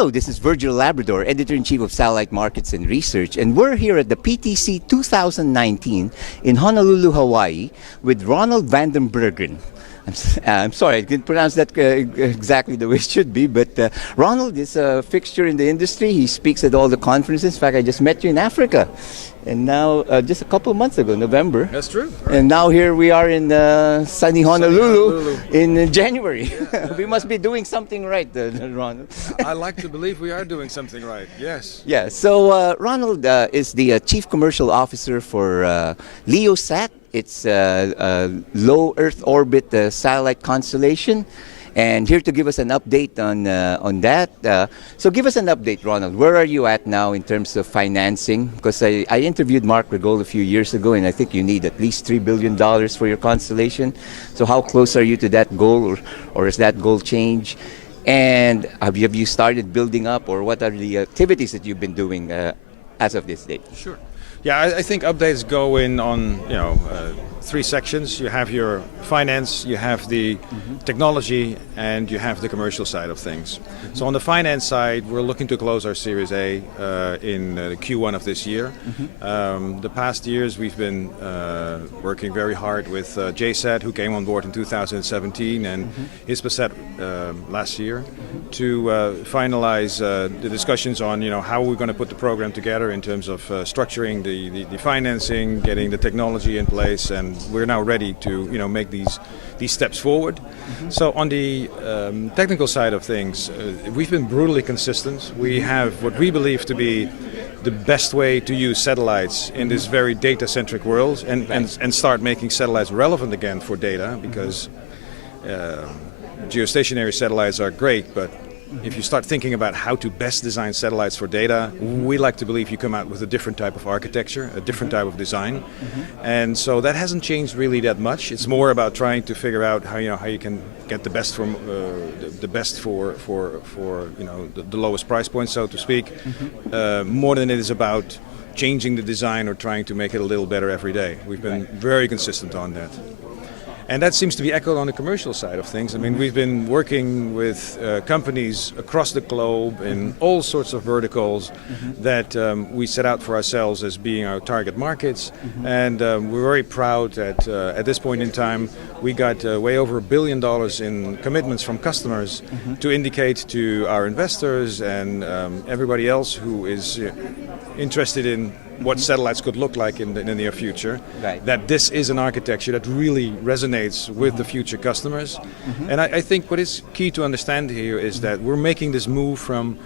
Hello, this is Virgil Labrador, Editor-in-Chief of Satellite Markets and Research, and we're here at the PTC 2019 in Honolulu, Hawaii, with Ronald van den Breggen. I'm sorry, I didn't pronounce that exactly the way it should be, but Ronald is a fixture in the industry. He speaks at all the conferences. In fact, I just met you in Africa, and now just a couple of months ago, November. That's true. Right. And now here we are in sunny Honolulu in January. Yeah. We must be doing something right, Ronald. I like to believe we are doing something right, yes. Yeah, so Ronald is the Chief Commercial Officer for Leosat. It's a low Earth orbit satellite constellation, and here to give us an update on that. So give us an update, Ronald. Where are you at now in terms of financing? Because I interviewed Mark Breggen a few years ago, and I think you need at least $3 billion for your constellation. So how close are you to that goal, or has that goal changed? And have you started building up, or what are the activities that you've been doing as of this date? Sure. Yeah, I think updates go in on three sections. You have your finance, you have the technology, and you have the commercial side of things. So on the finance side, we're looking to close our Series A in Q1 of this year. The past years we've been working very hard with JSAT, who came on board in 2017, and Officer-Leosat last year, to finalize the discussions on how we're going to put the program together in terms of structuring the financing, getting the technology in place, and we're now ready to make these steps forward. So on the technical side of things, we've been brutally consistent. We have what we believe to be the best way to use satellites in this very data-centric world, and start making satellites relevant again for data, because geostationary satellites are great, but if you start thinking about how to best design satellites for data, we like to believe you come out with a different type of architecture, a different type of design. And so that hasn't changed really that much. It's more about trying to figure out how you can get the best from the best for the lowest price point, so to speak, more than it is about changing the design or trying to make it a little better every day. We've been very consistent on that. And that seems to be echoed on the commercial side of things. I mean, we've been working with companies across the globe in all sorts of verticals that we set out for ourselves as being our target markets. And we're very proud that at this point in time, we got way over $1 billion in commitments from customers to indicate to our investors and everybody else who is interested in what satellites could look like in the near future, that this is an architecture that really resonates with the future customers. And I think what is key to understand here is that we're making this move from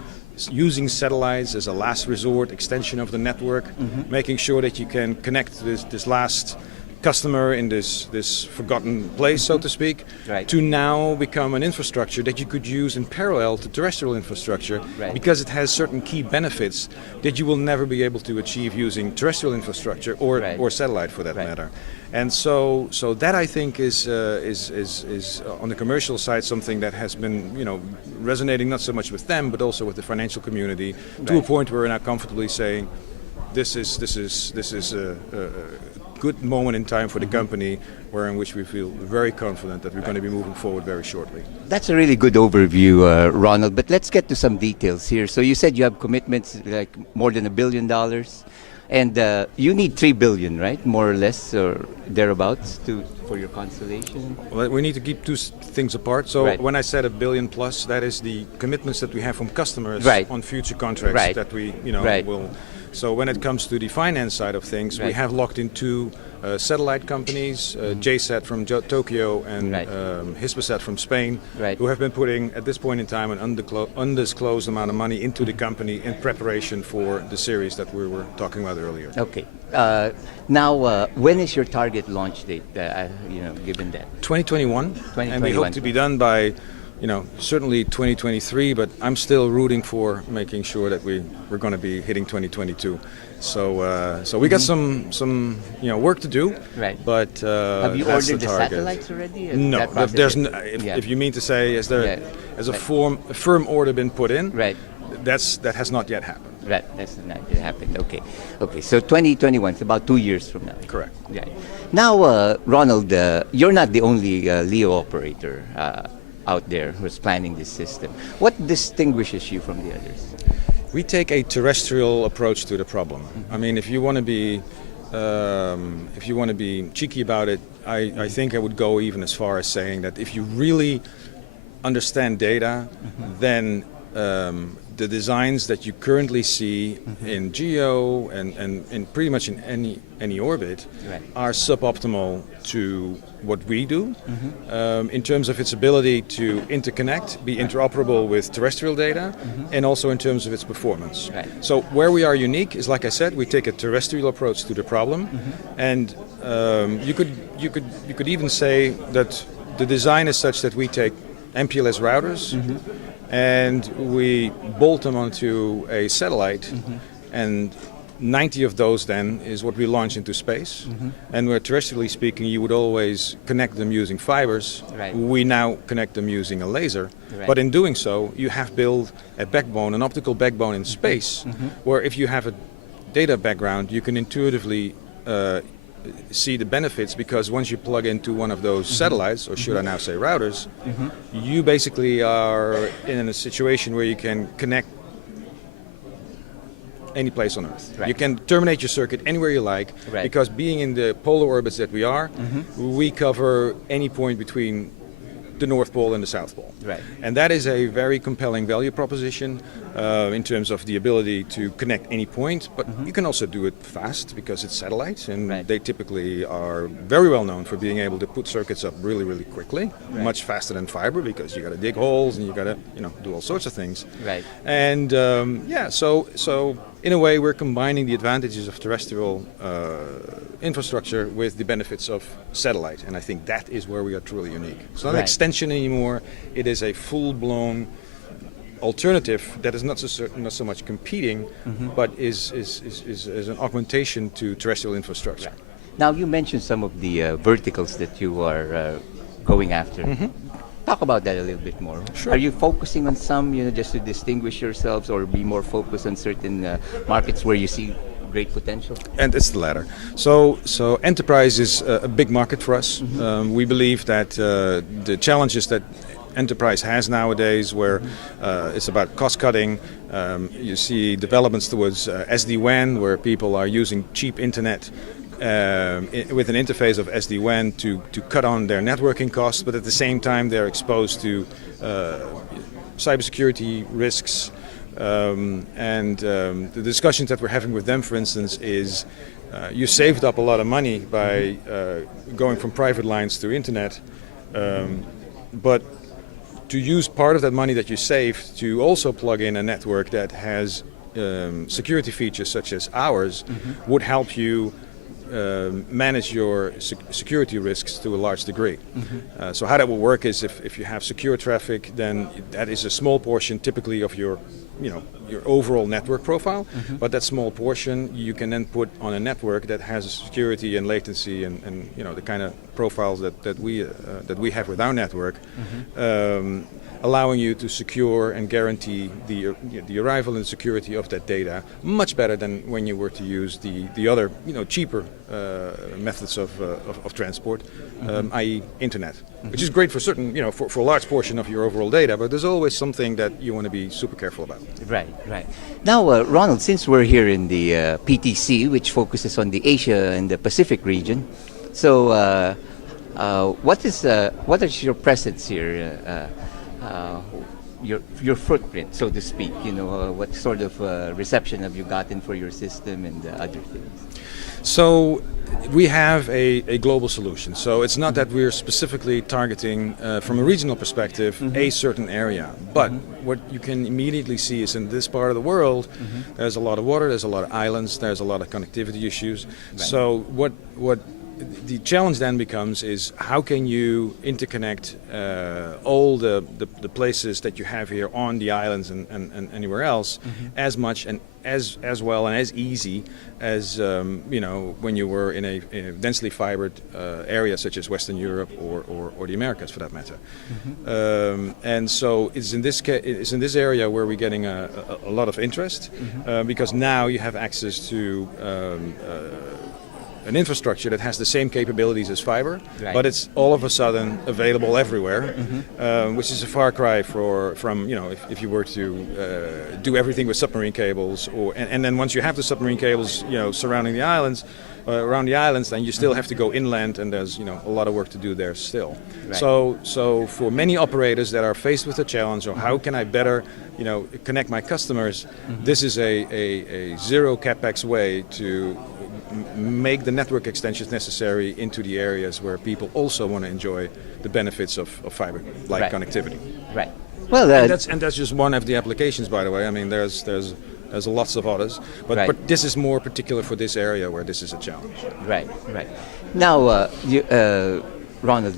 using satellites as a last resort extension of the network, making sure that you can connect this last customer in this forgotten place, so to speak, to now become an infrastructure that you could use in parallel to terrestrial infrastructure, because it has certain key benefits that you will never be able to achieve using terrestrial infrastructure or satellite, for that matter. And so that, I think, is on the commercial side something that has been resonating not so much with them but also with the financial community, to a point where we're now comfortably saying this is a good moment in time for the company, in which we feel very confident that we're going to be moving forward very shortly. That's a really good overview, Ronald, but let's get to some details here. So you said you have commitments like more than $1 billion, and you need $3 billion, right? More or less, or thereabouts, for your constellation? Well, we need to keep two things apart. So when I said $1 billion plus, that is the commitments that we have from customers on future contracts that we will. So when it comes to the finance side of things, we have locked in two satellite companies, JSAT from Tokyo and Officer-Leosat from Spain, who have been putting, at this point in time, an undisclosed amount of money into the company in preparation for the series that we were talking about earlier. Okay. Now, when is your target launch date, given that? 2021. And we hope to be done by certainly 2023, but I'm still rooting for making sure that we're going to be hitting 2022. So we got some work to do. But have you ordered the satellites already? No, if you mean to say, has a firm order been put in? That has not yet happened. That's not yet happened. Okay. So 2021, it's about 2 years from now. Correct. Now, Ronald, you're not the only LEO operator. out there who's planning this system. What distinguishes you from the others? We take a terrestrial approach to the problem. I mean, if you want to be cheeky about it, I think I would go even as far as saying that if you really understand data, then the designs that you currently see in geo and in pretty much in any orbit are suboptimal to what we do in terms of its ability to interconnect, be interoperable with terrestrial data, and also in terms of its performance. So where we are unique is, like I said, we take a terrestrial approach to the problem, and you could even say that the design is such that we take MPLS routers and we bolt them onto a satellite, and 90 of those then is what we launch into space. And where terrestrially speaking you would always connect them using fibers, we now connect them using a laser. But in doing so you have built a backbone, an optical backbone in space, where if you have a data background you can intuitively see the benefits, because once you plug into one of those satellites, or should I now say routers, you basically are in a situation where you can connect any place on Earth. You can terminate your circuit anywhere you like, because being in the polar orbits that we are, we cover any point between the North Pole and the South Pole. And that is a very compelling value proposition in terms of the ability to connect any point, but you can also do it fast because it's satellites, and they typically are very well known for being able to put circuits up really, really quickly, much faster than fiber, because you got to dig holes and you got to do all sorts of things. And so in a way we're combining the advantages of terrestrial infrastructure with the benefits of satellite, and I think that is where we are truly unique. It's not an extension anymore, it is a full-blown alternative that is not so much competing, but is an augmentation to terrestrial infrastructure. Now you mentioned some of the verticals that you are going after. Talk about that a little bit more. Are you focusing on some, just to distinguish yourselves, or be more focused on certain markets where you see great potential? And it's the latter. So enterprise is a big market for us. We believe that the challenges that enterprise has nowadays, where it's about cost cutting, you see developments towards SD-WAN, where people are using cheap internet with an interface of SD-WAN to cut on their networking costs, but at the same time they're exposed to cybersecurity risks. The discussions that we're having with them, for instance, is you saved up a lot of money by going from private lines to internet, but to use part of that money that you saved to also plug in a network that has security features such as ours would help you manage your security risks to a large degree. So how that will work is if you have secure traffic, then that is a small portion typically of your overall network profile, but that small portion you can then put on a network that has security and latency and the kind of profiles that we have with our network, allowing you to secure and guarantee the arrival and security of that data much better than when you were to use the other cheaper methods of transport, i.e. internet, which is great for certain for a large portion of your overall data, but there's always something that you want to be super careful about. Right. Now, Ronald, since we're here in the PTC, which focuses on the Asia and the Pacific region, so what is your presence here? Your footprint, so to speak. What sort of reception have you gotten for your system and other things? So we have a global solution. So it's not that we're specifically targeting, from a regional perspective, a certain area. But what you can immediately see is in this part of the world, there's a lot of water, there's a lot of islands, there's a lot of connectivity issues. So what the challenge then becomes is how can you interconnect all the places that you have here on the islands and anywhere else as much and as well and as easy as when you were in a densely fibered area such as Western Europe or the Americas, for that matter. And so it's in this area where we're getting a lot of interest, because now you have access to an infrastructure that has the same capabilities as fiber, Right. but it's all of a sudden available everywhere, which is a far cry from if you were to do everything with submarine cables, and then once you have the submarine cables surrounding the islands. Around the islands, then you still have to go inland, and there's a lot of work to do there still. Right. So for many operators that are faced with the challenge of how can I better connect my customers, this is a zero capex way to make the network extensions necessary into the areas where people also want to enjoy the benefits of fiber-like Right. connectivity. Right. Well, And that's just one of the applications, by the way. I mean, there's lots of others, but, Right. but this is more particular for this area where this is a challenge. right, right. Now, Ronald,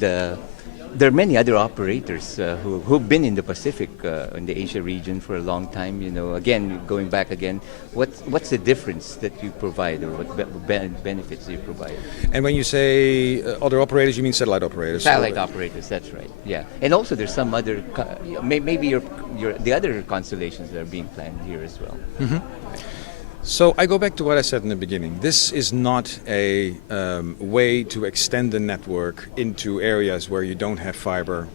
there are many other operators who've been in the Pacific, in the Asia region for a long time. Again, going back again, what's the difference that you provide, or what benefits do you provide? And when you say other operators, you mean satellite operators? Satellite operators, that's right. Yeah, and also there's some other, maybe the other constellations that are being planned here as well. So I go back to what I said in the beginning. This is not a way to extend the network into areas where you don't have fiber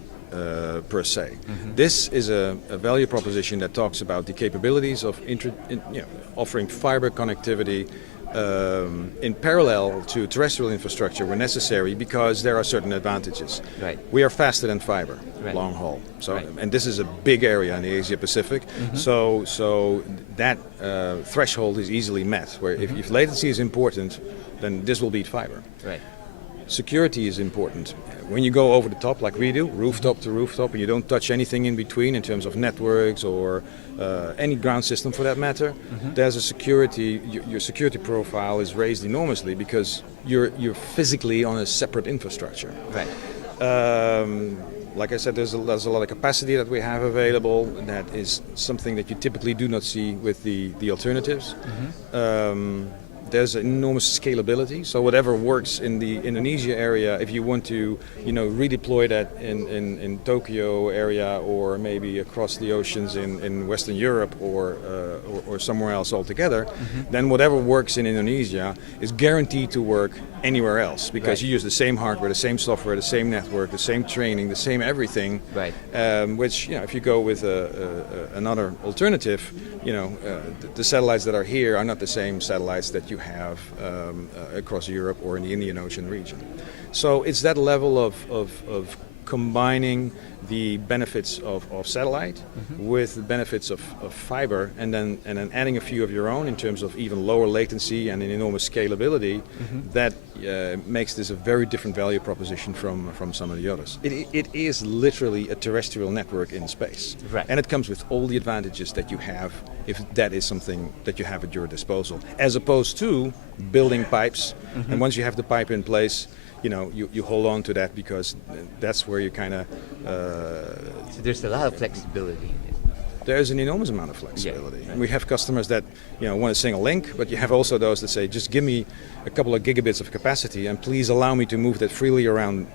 per se. This is a value proposition that talks about the capabilities of offering fiber connectivity in parallel to terrestrial infrastructure where necessary, because there are certain advantages. Right. We are faster than fiber, Right. long haul. So, Right. and this is a big area in the Asia Pacific. So that threshold is easily met. Where if latency is important, then this will beat fiber. Right. Security is important. When you go over the top like we do, rooftop to rooftop, and you don't touch anything in between in terms of networks or any ground system for that matter, there's a security, your security profile is raised enormously because you're physically on a separate infrastructure. Right. Like I said, there's a lot of capacity that we have available. That is something that you typically do not see with the alternatives. There's enormous scalability. So whatever works in the Indonesia area, if you want to, redeploy that in Tokyo area or maybe across the oceans in Western Europe or somewhere else altogether, then whatever works in Indonesia is guaranteed to work anywhere else because Right. you use the same hardware, the same software, the same network, the same training, the same everything. Right. Which if you go with another alternative, the satellites that are here are not the same satellites that you have across Europe or in the Indian Ocean region. So it's that level of combining the benefits of satellite with the benefits of fiber, and then adding a few of your own in terms of even lower latency and an enormous scalability that makes this a very different value proposition from some of the others. It is literally a terrestrial network in space. Right. And it comes with all the advantages that you have if that is something that you have at your disposal, as opposed to building pipes, and once you have the pipe in place, you hold on to that because that's where you kind of... So there's a lot of flexibility in it. There's an enormous amount of flexibility. Yeah. And we have customers that want a single link, but you have also those that say, just give me a couple of gigabits of capacity and please allow me to move that freely around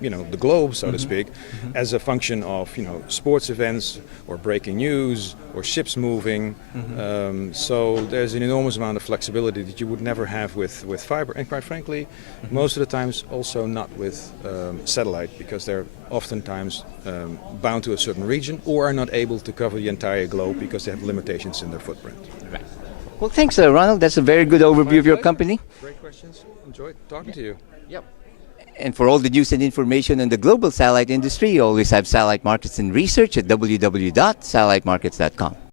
the globe, so to speak, as a function of sports events or breaking news or ships moving. So there's an enormous amount of flexibility that you would never have with fiber, and quite frankly, most of the times also not with satellite, because they're oftentimes bound to a certain region or are not able to cover the entire globe because they have limitations in their footprint. Right. Well, thanks, Ronald. That's a very good overview of your company. Great questions. Enjoyed talking to you. Yep. And for all the news and information on the global satellite industry, you always have Satellite Markets and Research at www.satellitemarkets.com.